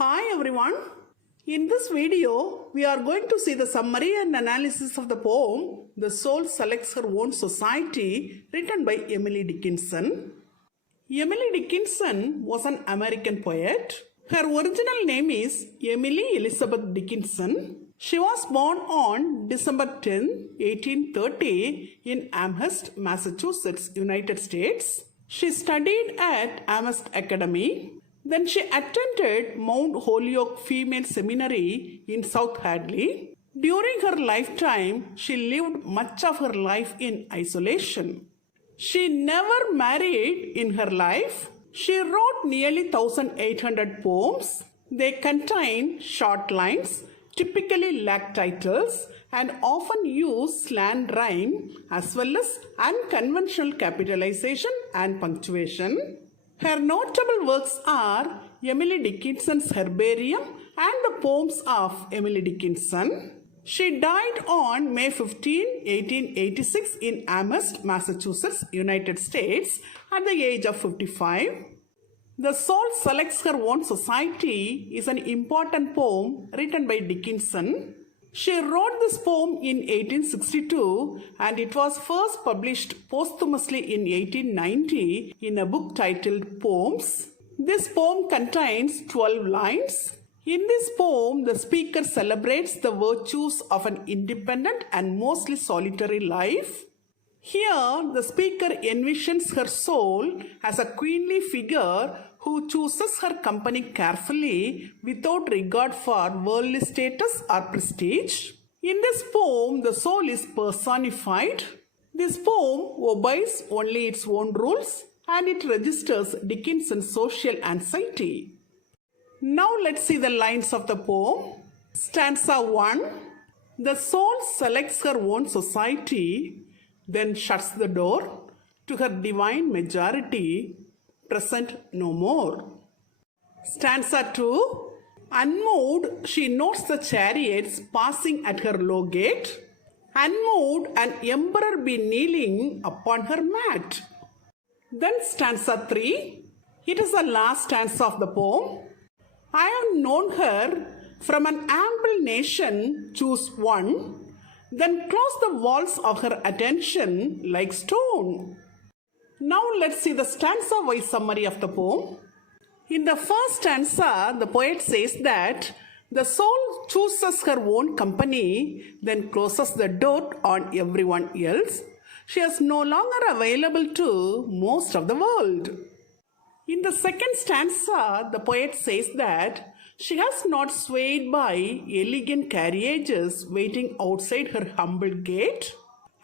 Hi everyone. In this video, we are going to see the summary and analysis of the poem The Soul Selects Her Own Society, written by Emily Dickinson. Emily Dickinson was an American poet. Her original name is Emily Elizabeth Dickinson. She was born on December 10, 1830 in Amherst, Massachusetts, United States. She studied at Amherst Academy. Then she attended Mount Holyoke Female Seminary in South Hadley. During her lifetime, she lived much of her life in isolation. She never married in her life. She wrote nearly 1,800 poems. They contain short lines, typically lack titles, and often use slant rhyme as well as unconventional capitalization and punctuation. Her notable works are Emily Dickinson's Herbarium and the Poems of Emily Dickinson. She died on May 15, 1886 in Amherst, Massachusetts, United States at the age of 55. The Soul Selects Her Own Society is an important poem written by Dickinson. She wrote this poem in 1862 and it was first published posthumously in 1890 in a book titled Poems. This poem contains 12 lines. In this poem, the speaker celebrates the virtues of an independent and mostly solitary life. Here, the speaker envisions her soul as a queenly figure who chooses her company carefully without regard for worldly status or prestige. In this poem, the soul is personified. This poem obeys only its own rules and it registers Dickinson's social anxiety. Now let's see the lines of the poem. Stanza 1. The soul selects her own society, then shuts the door to her divine majority, present no more. Stanza 2. Unmoved, she notes the chariots passing at her low gate. Unmoved, an emperor be kneeling upon her mat. Then stanza 3. It is the last stanza of the poem. I have known her from an ample nation, choose one, then close the walls of her attention like stone. Now let's see the stanza-wise summary of the poem. In the first stanza, the poet says that the soul chooses her own company, then closes the door on everyone else. She is no longer available to most of the world. In the second stanza, the poet says that she has not swayed by elegant carriages waiting outside her humble gate,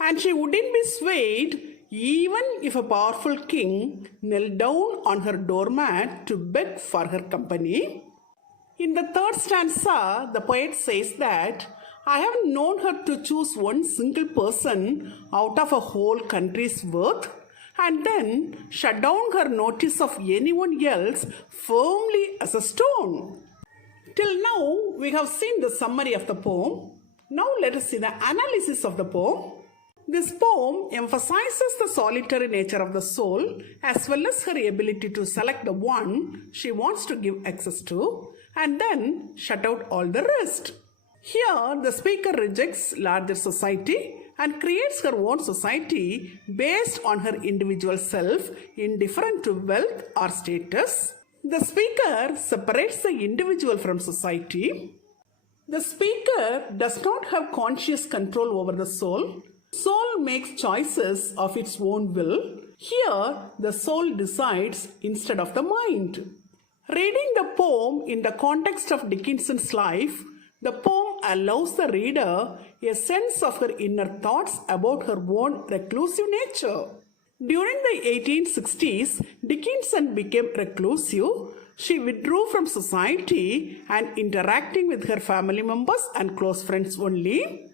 and she wouldn't be swayed even if a powerful king knelt down on her doormat to beg for her company. In the third stanza, the poet says that I have known her to choose one single person out of a whole country's worth and then shut down her notice of anyone else firmly as a stone. Till now, we have seen the summary of the poem. Now let us see the analysis of the poem. This poem emphasizes the solitary nature of the soul as well as her ability to select the one she wants to give access to and then shut out all the rest. Here, the speaker rejects larger society and creates her own society based on her individual self, indifferent to wealth or status. The speaker separates the individual from society. The speaker does not have conscious control over the soul. Soul makes choices of its own will. Here, the soul decides instead of the mind. Reading the poem in the context of Dickinson's life, the poem allows the reader a sense of her inner thoughts about her own reclusive nature. During the 1860s, Dickinson became reclusive. She withdrew from society and interacting with her family members and close friends only.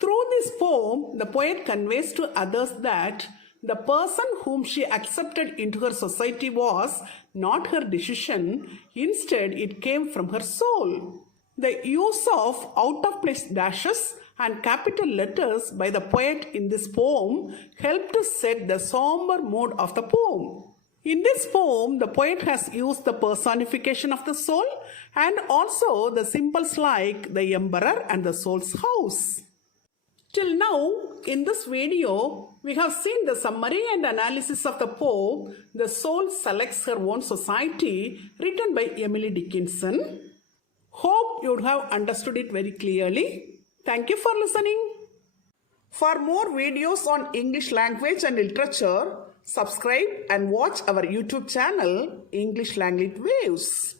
Through this poem, the poet conveys to others that the person whom she accepted into her society was not her decision, instead it came from her soul. The use of out-of-place dashes and capital letters by the poet in this poem help to set the somber mood of the poem. In this poem, the poet has used the personification of the soul and also the symbols like the emperor and the soul's house. Till now, in this video, we have seen the summary and analysis of the poem The Soul Selects Her Own Society, written by Emily Dickinson. Hope you have understood it very clearly. Thank you for listening. For more videos on English language and literature, subscribe and watch our YouTube channel English Language Waves.